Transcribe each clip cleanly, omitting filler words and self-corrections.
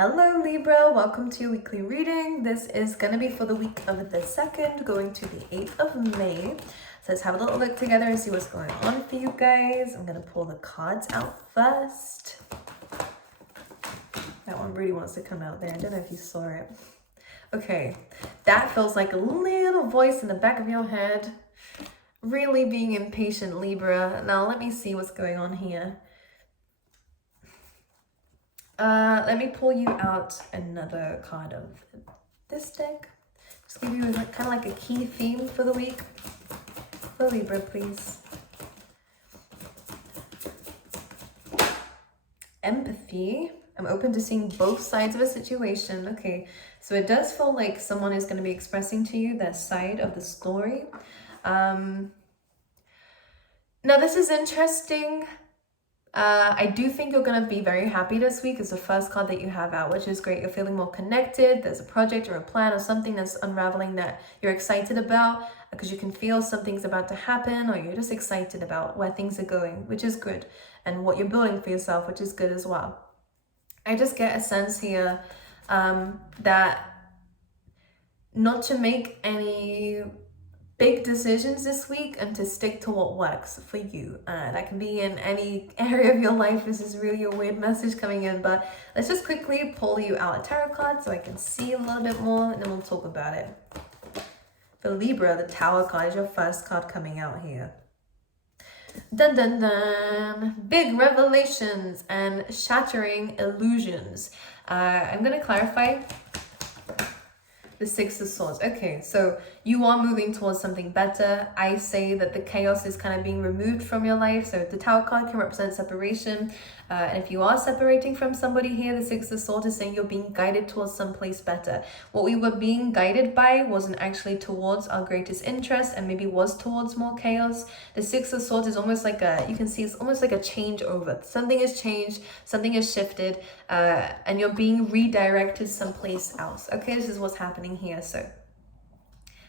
Hello Libra, welcome to your weekly reading. This is going to be for the week of the 2nd going to the 8th of May. So let's have a little look together and see what's going on for you guys. I'm going to pull the cards out first. That one really wants to come out there. I don't know if you saw it. Okay, that feels like a little voice in the back of your head. Really being impatient, Libra. Now let me see what's going on here. Let me pull you out another card of this deck. Just give you kind of like a key theme for the week. For Libra, please. Empathy. I'm open to seeing both sides of a situation. Okay, so it does feel like someone is going to be expressing to you their side of the story. Now this is interesting. I do think you're going to be very happy this week. It's the first card that you have out, which is great. You're feeling more connected. There's a project or a plan or something that's unraveling that you're excited about because you can feel something's about to happen, or you're just excited about where things are going, which is good, and what you're building for yourself, which is good as well. I just get a sense here that not to make any big decisions this week and to stick to what works for you. That can be in any area of your life. This is really a weird message coming in, but let's just quickly pull you out a tarot card so I can see a little bit more, and then we'll talk about it. For Libra, the Tower card is your first card coming out here. Dun dun dun! Big revelations and shattering illusions. I'm going to clarify. The Six of Swords. Okay, so you are moving towards something better. I say that the chaos is kind of being removed from your life. So the Tower card can represent separation. And if you are separating from somebody here, the Six of Swords is saying you're being guided towards someplace better. What we were being guided by wasn't actually towards our greatest interest, and maybe was towards more chaos. The Six of Swords is almost like you can see it's almost like a changeover. Something has changed, something has shifted, and you're being redirected someplace else. Okay, this is what's happening here. So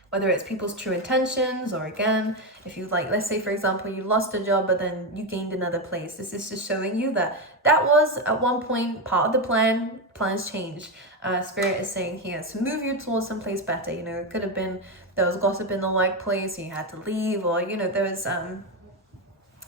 whether it's people's true intentions, or again, if you let's say for example, you lost a job, but then you gained another place. This is just showing you that was at one point part of the plan. Plans change. Spirit is saying here to move you towards someplace better. You know, it could have been there was gossip in the workplace, you had to leave, or you know, there was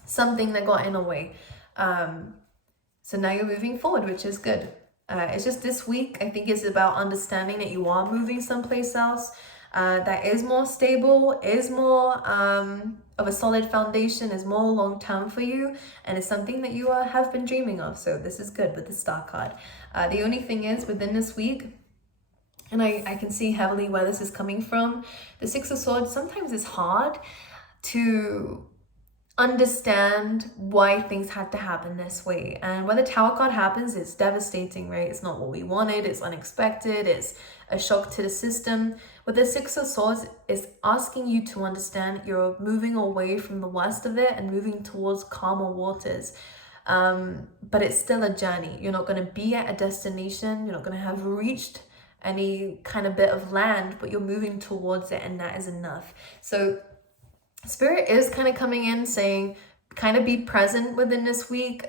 something that got in the way. So now you're moving forward, which is good. It's just this week, I think it's about understanding that you are moving someplace else. That is more stable, is more of a solid foundation, is more long-term for you, and it's something that you have been dreaming of. So this is good with the Star card. The only thing is, within this week, and I can see heavily where this is coming from, the Six of Swords sometimes is hard to understand why things had to happen this way. And when the Tower card happens, it's devastating, right? It's not what we wanted, it's unexpected, it's a shock to the system. With the Six of Swords, is asking you to understand you're moving away from the worst of it and moving towards calmer waters. But it's still a journey. You're not going to be at a destination, you're not going to have reached any kind of bit of land, but you're moving towards it, and that is enough. So Spirit is kind of coming in saying, kind of be present within this week.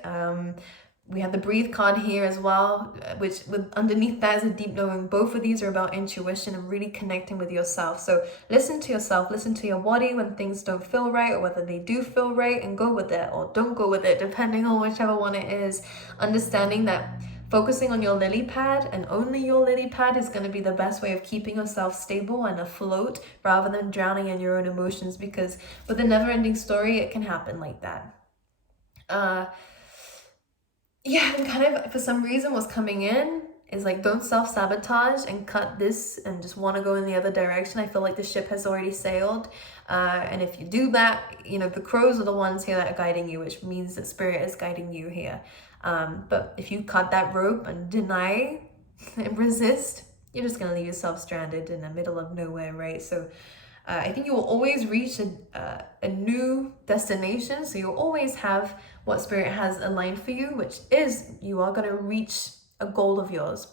We have the Breathe card here as well, which underneath that is a deep knowing. Both of these are about intuition and really connecting with yourself. So listen to yourself, listen to your body when things don't feel right, or whether they do feel right, and go with it, or don't go with it, depending on whichever one it is. Understanding that focusing on your lily pad, and only your lily pad, is going to be the best way of keeping yourself stable and afloat rather than drowning in your own emotions, because with a never-ending story, it can happen like that. Yeah, and kind of for some reason what's coming in is like, don't self-sabotage and cut this and just want to go in the other direction. I feel like the ship has already sailed. And if you do that, you know, the crows are the ones here that are guiding you, which means that Spirit is guiding you here. But if you cut that rope and deny and resist, you're just going to leave yourself stranded in the middle of nowhere, right? So I think you will always reach a new destination. So you'll always have what Spirit has aligned for you, which is you are going to reach a goal of yours.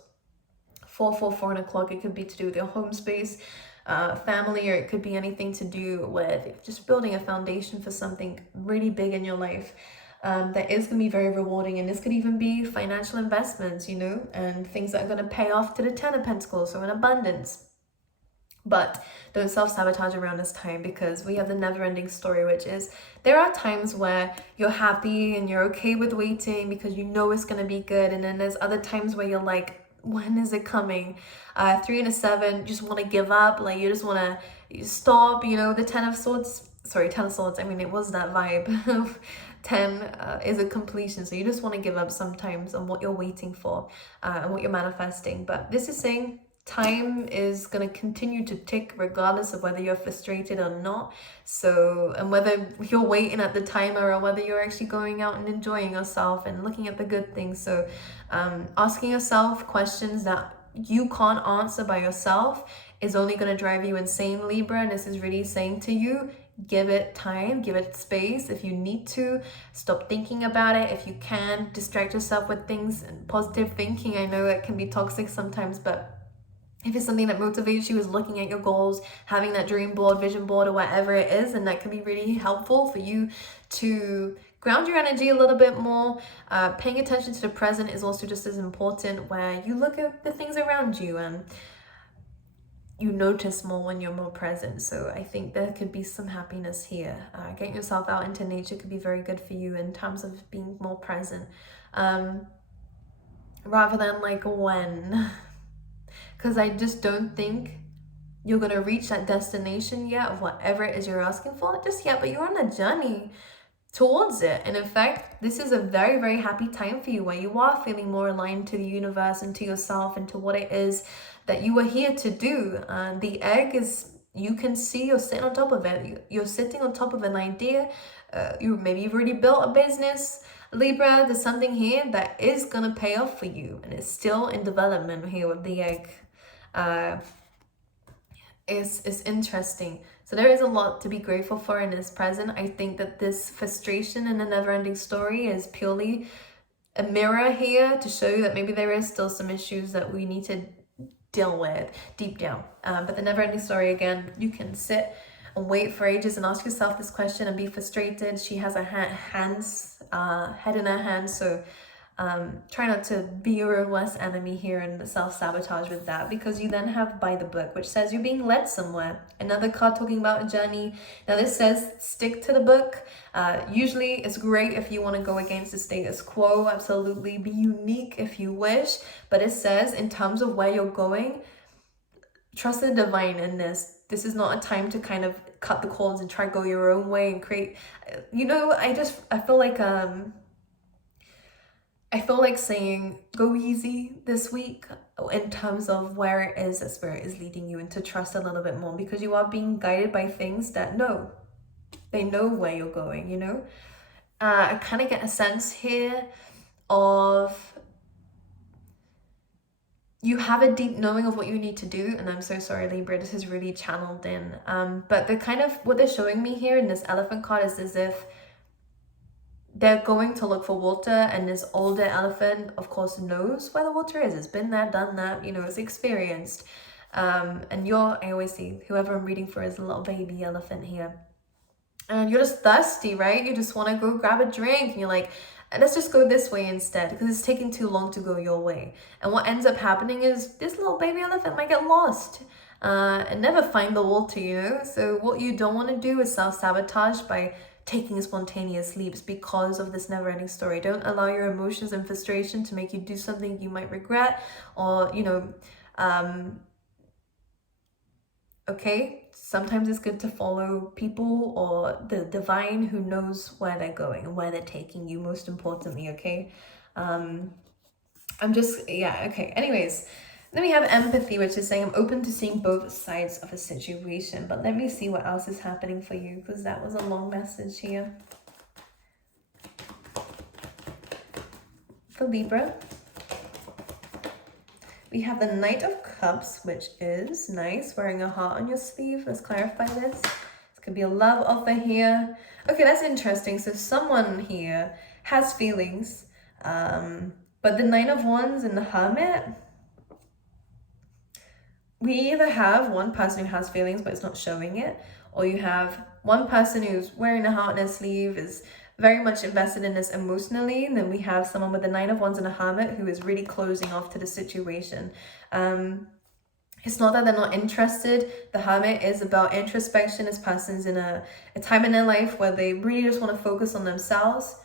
4 o'clock, it could be to do with your home space, family, or it could be anything to do with just building a foundation for something really big in your life. that is going to be very rewarding, and this could even be financial investments, you know, and things that are going to pay off to the Ten of Pentacles, so in abundance. But don't self-sabotage around this time, because we have the never-ending story, which is there are times where you're happy and you're okay with waiting because you know it's going to be good, and then there's other times where you're like, when is it coming? 3 and a 7, just want to give up, like you just want to stop, you know. The Ten of Swords, I mean, it was that vibe. 10 is a completion, so you just want to give up sometimes on what you're waiting for and what you're manifesting. But this is saying time is going to continue to tick regardless of whether you're frustrated or not. So, and whether you're waiting at the timer or whether you're actually going out and enjoying yourself and looking at the good things. So asking yourself questions that you can't answer by yourself is only going to drive you insane, Libra. And this is really saying to you, give it time, give it space. If you need to, stop thinking about it. If you can, distract yourself with things and positive thinking. I know it can be toxic sometimes, but if it's something that motivates you, is looking at your goals, having that dream board, vision board, or whatever it is, and that can be really helpful for you to ground your energy a little bit more. Paying attention to the present is also just as important, where you look at the things around you and you notice more when you're more present. So I think there could be some happiness here. Getting yourself out into nature could be very good for you in terms of being more present, rather than like when. Because I just don't think you're going to reach that destination yet of whatever it is you're asking for just yet, but you're on a journey towards it. And in fact, this is a very, very happy time for you, where you are feeling more aligned to the universe and to yourself and to what it is that you are here to do. The egg is, you can see you're sitting on top of it. You're sitting on top of an idea. Maybe you've already built a business, Libra. There's something here that is going to pay off for you, and it's still in development here with the egg. Is interesting. So there is a lot to be grateful for in this present. I think that this frustration in the never-ending story is purely a mirror here to show you that maybe there is still some issues that we need to deal with deep down. But the never-ending story, again, you can sit and wait for ages and ask yourself this question and be frustrated. She has her head in her hands, so try not to be your own worst enemy here and self-sabotage with that, because you then have by the book, which says you're being led somewhere. Another card talking about a journey. Now this says stick to the book. Usually it's great if you want to go against the status quo. Absolutely, be unique if you wish, but it says in terms of where you're going, trust the divine in this. This is not a time to kind of cut the cords and try to go your own way and create, you know, I feel like saying go easy this week in terms of where it is that Spirit is leading you, and to trust a little bit more, because you are being guided by things that they know where you're going, you know. I kind of get a sense here of you have a deep knowing of what you need to do, and I'm so sorry, Libra, this is really channeled in. But the kind of what they're showing me here in this elephant card is as if they're going to look for water, and this older elephant, of course, knows where the water is. It's been there, done that, you know, it's experienced. And I always see whoever I'm reading for is a little baby elephant here. And you're just thirsty, right? You just want to go grab a drink, and you're like, let's just go this way instead, because it's taking too long to go your way. And what ends up happening is this little baby elephant might get lost and never find the water, you know? So what you don't want to do is self-sabotage by taking spontaneous leaps because of this never-ending story. Don't allow your emotions and frustration to make you do something you might regret, or, you know, okay, sometimes it's good to follow people or the divine who knows where they're going and where they're taking you, most importantly, okay? Okay, anyways. Then we have empathy, which is saying I'm open to seeing both sides of a situation. But let me see what else is happening for you, because that was a long message here. For Libra, we have the Knight of Cups, which is nice. Wearing a heart on your sleeve. Let's clarify this. This could be a love offer here. Okay, that's interesting. So someone here has feelings. But the Nine of Wands and the Hermit, we either have one person who has feelings but it's not showing it, or you have one person who's wearing a heart on their sleeve, is very much invested in this emotionally. And then we have someone with the Nine of Wands and a Hermit who is really closing off to the situation. It's not that they're not interested. The Hermit is about introspection. This person's in a time in their life where they really just want to focus on themselves.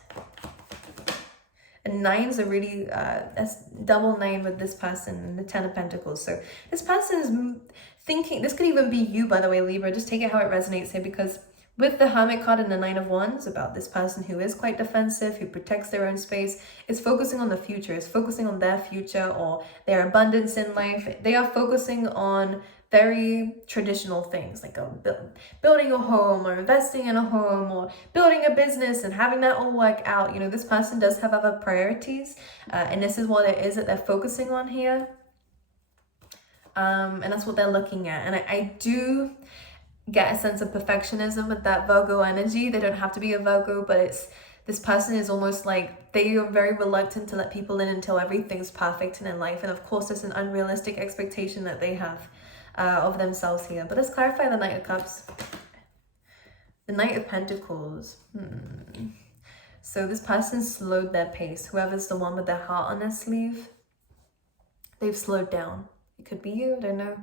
And nines are really, that's double 9 with this person and the 10 of Pentacles. So this person is thinking, this could even be you, by the way, Libra. Just take it how it resonates here, because with the Hermit card and the 9 of Wands, about this person who is quite defensive, who protects their own space, is focusing on the future, is focusing on their future or their abundance in life. They are focusing on very traditional things, like building a home or investing in a home or building a business and having that all work out. You know, this person does have other priorities, and this is what it is that they're focusing on here. And that's what they're looking at. And I do get a sense of perfectionism with that Virgo energy. They don't have to be a Virgo, but it's, this person is almost like they are very reluctant to let people in until everything's perfect in their life. And of course, it's an unrealistic expectation that they have of themselves here. But let's clarify the Knight of Cups. The Knight of Pentacles. So this person slowed their pace. Whoever's the one with their heart on their sleeve, they've slowed down. It could be you, I don't know.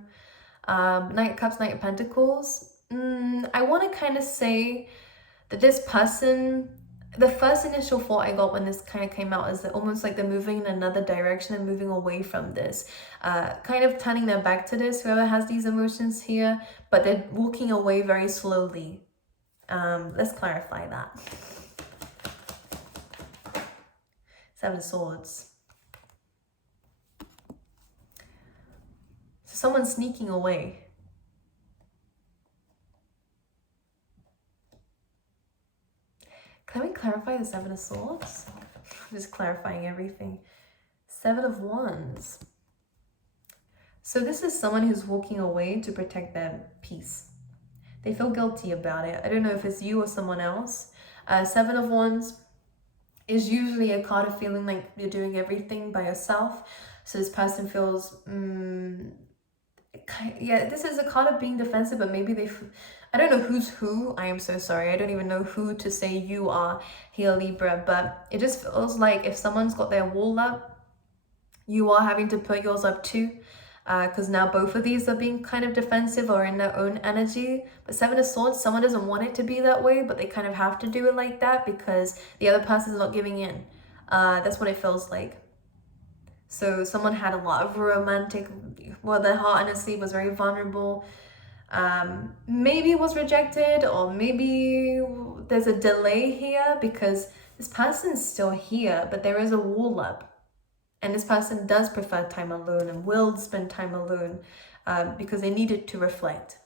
Knight of Cups, Knight of Pentacles. I want to kind of say that this person, the first initial thought I got when this kind of came out is that almost like they're moving in another direction and moving away from this, kind of turning their back to this, whoever has these emotions here, but they're walking away very slowly. Let's clarify that. Seven of Swords. So someone's sneaking away. Can we clarify the Seven of Swords? I'm just clarifying everything. Seven of Wands. So this is someone who's walking away to protect their peace. They feel guilty about it. I don't know if it's you or someone else. Seven of Wands is usually a card of feeling like you're doing everything by yourself. So this person feels, yeah, this is a card of being defensive, but maybe I don't know who's who. I am so sorry. I don't even know who to say you are here, Libra, but it just feels like if someone's got their wall up, you are having to put yours up too, because now both of these are being kind of defensive or in their own energy. But Seven of Swords, someone doesn't want it to be that way, but they kind of have to do it like that because the other person's not giving in. That's what it feels like. So someone had a lot of romantic, well, their heart honestly was very vulnerable. Maybe was rejected, or maybe there's a delay here because this person's still here, but there is a wall up. And this person does prefer time alone and will spend time alone because they needed to reflect.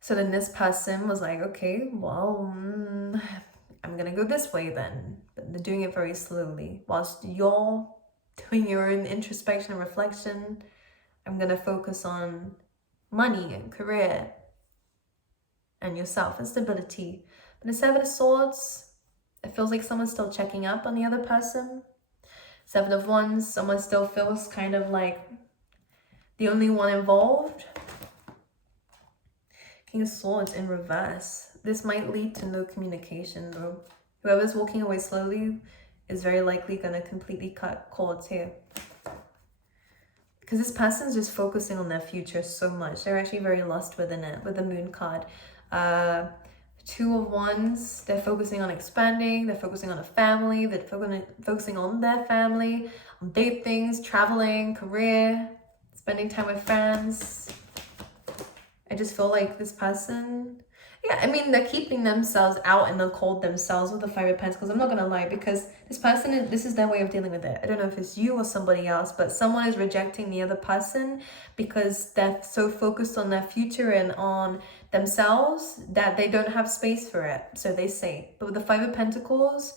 So then this person was like, okay, well, I'm gonna go this way then. But they're doing it very slowly. Whilst you're doing your own introspection and reflection, I'm gonna focus on money and career and yourself and stability. But the Seven of Swords, it feels like someone's still checking up on the other person. Seven of Wands, someone still feels kind of like the only one involved. King of Swords in reverse. This might lead to no communication though. Whoever's walking away slowly is very likely going to completely cut cords here. Because this person's just focusing on their future so much. They're actually very lost within it with the Moon card. Two of Wands, they're focusing on expanding, they're focusing on a family, they're focusing on their family, on date things, traveling, career, spending time with friends. I just feel like this person, yeah, I mean, they're keeping themselves out in the cold themselves with the Five of Pentacles. I'm not going to lie, because this person, this is their way of dealing with it. I don't know if it's you or somebody else, but someone is rejecting the other person because they're so focused on their future and on themselves that they don't have space for it. So they say. But with the Five of Pentacles,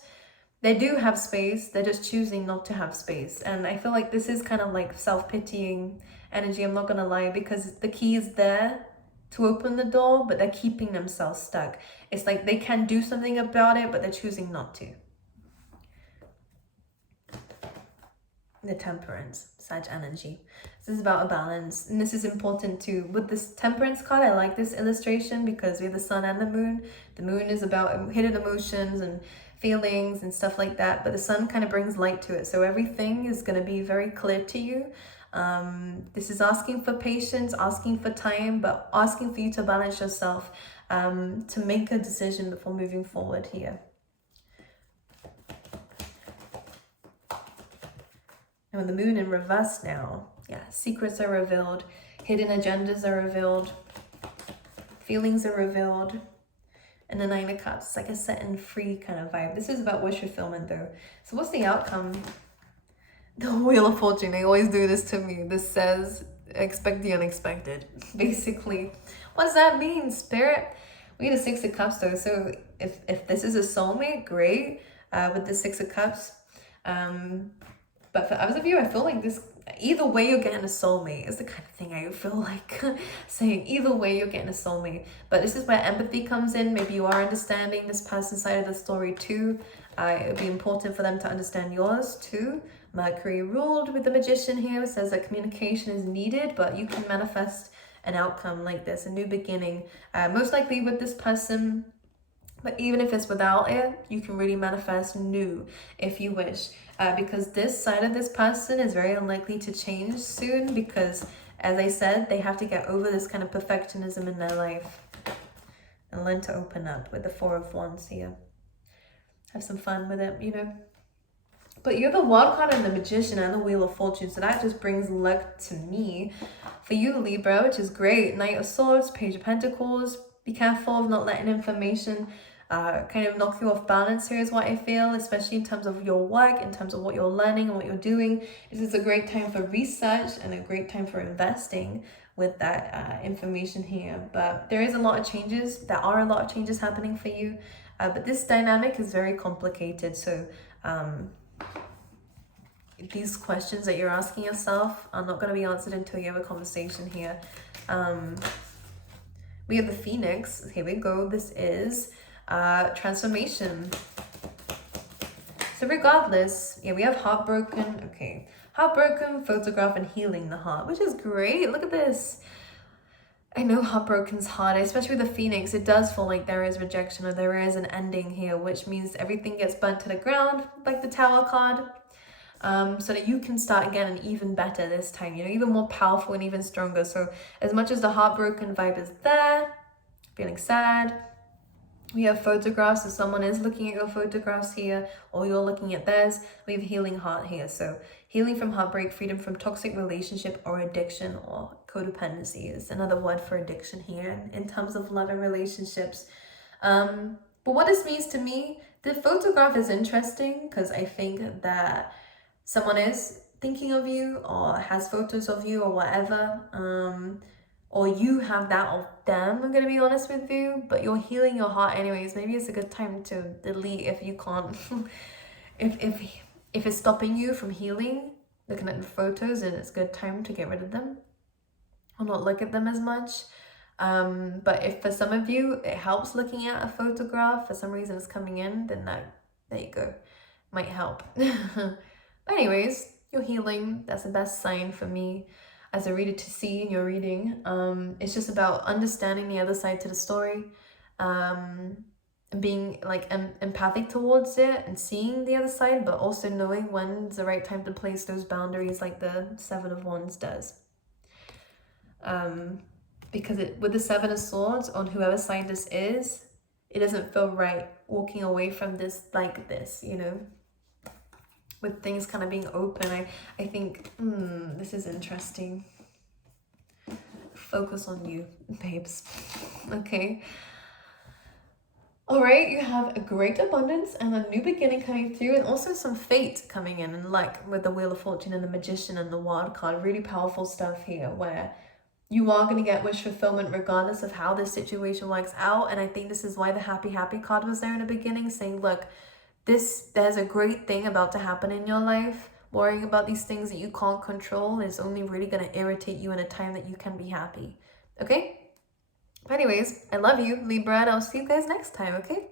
they do have space. They're just choosing not to have space. And I feel like this is kind of like self-pitying energy. I'm not going to lie, because the key is there to open the door, but they're keeping themselves stuck. It's like they can do something about it, but they're choosing not to. the Temperance, Sag energy. This is about a balance, and this is important too. With this Temperance card, I like this illustration because we have the sun and the moon. The moon is about hidden emotions and feelings and stuff like that, but the sun kind of brings light to it, so everything is going to be very clear to you. This is asking for patience, asking for time, but asking for you to balance yourself, to make a decision before moving forward here. And with the moon in reverse now, yeah, secrets are revealed, hidden agendas are revealed, feelings are revealed. And the Nine of Cups, it's like a set and free kind of vibe. This is about wish fulfillment though. So what's the outcome? The Wheel of Fortune, they always do this to me. This says, expect the unexpected, basically. What does that mean, Spirit? We get a Six of Cups though, so if this is a soulmate, great, with the Six of Cups. But for others of you, I feel like this, either way you're getting a soulmate is the kind of thing I feel like saying. Either way you're getting a soulmate. But this is where empathy comes in. Maybe you are understanding this person's side of the story too. It would be important for them to understand yours too. Mercury ruled with the Magician here. It says that communication is needed, but you can manifest an outcome like this, a new beginning. Most likely with this person, but even if it's without it, you can really manifest new if you wish. Because this side of this person is very unlikely to change soon because, as I said, they have to get over this kind of perfectionism in their life and learn to open up with the Four of Wands here. Have some fun with it, you know. But you're the Wild card and the Magician and the Wheel of Fortune, so that just brings luck to me. For you, Libra, which is great. Knight of Swords, Page of Pentacles. Be careful of not letting information kind of knock you off balance here is what I feel, especially in terms of your work, in terms of what you're learning and what you're doing. This is a great time for research and a great time for investing with that information here. But there is a lot of changes. There are a lot of changes happening for you. But this dynamic is very complicated. So these questions that you're asking yourself are not going to be answered until you have a conversation here. We have the Phoenix. Here we go. This is transformation. So regardless, yeah, we have heartbroken. Okay, heartbroken, photograph, and healing the heart, which is great. Look at this. I know heartbroken's hard, especially with the Phoenix. It does feel like there is rejection or there is an ending here, which means everything gets burnt to the ground, like the Tower card. So that you can start again and even better this time, you know, even more powerful and even stronger. So as much as the heartbroken vibe is there, feeling sad, we have photographs, so someone is looking at your photographs here, or you're looking at theirs. We have healing heart here, so healing from heartbreak, freedom from toxic relationship or addiction or codependency is another word for addiction here in terms of love and relationships. But what this means to me, the photograph is interesting because I think that someone is thinking of you or has photos of you or whatever, or you have that of them, I'm gonna be honest with you, but you're healing your heart anyways. Maybe it's a good time to delete if you can't. if it's stopping you from healing, looking at the photos, and it's a good time to get rid of them or not look at them as much. But if for some of you it helps looking at a photograph, for some reason it's coming in, then there you go, might help. But anyways, you're healing. That's the best sign for me as a reader to see in your reading. It's just about understanding the other side to the story, and being like empathic towards it and seeing the other side, but also knowing when's the right time to place those boundaries like the Seven of Wands does. Because with the Seven of Swords, on whoever side this is, it doesn't feel right walking away from this like this, you know, with things kind of being open. I think, this is interesting. Focus on you, babes. Okay. All right, you have a great abundance and a new beginning coming through, and also some fate coming in, and like with the Wheel of Fortune and the Magician and the Wild card, really powerful stuff here where you are going to get wish fulfillment regardless of how this situation works out. And I think this is why the happy card was there in the beginning, saying, look, there's a great thing about to happen in your life. Worrying about these things that you can't control is only really going to irritate you in a time that you can be happy. Okay? But anyways, I love you, Libra, and I'll see you guys next time, okay?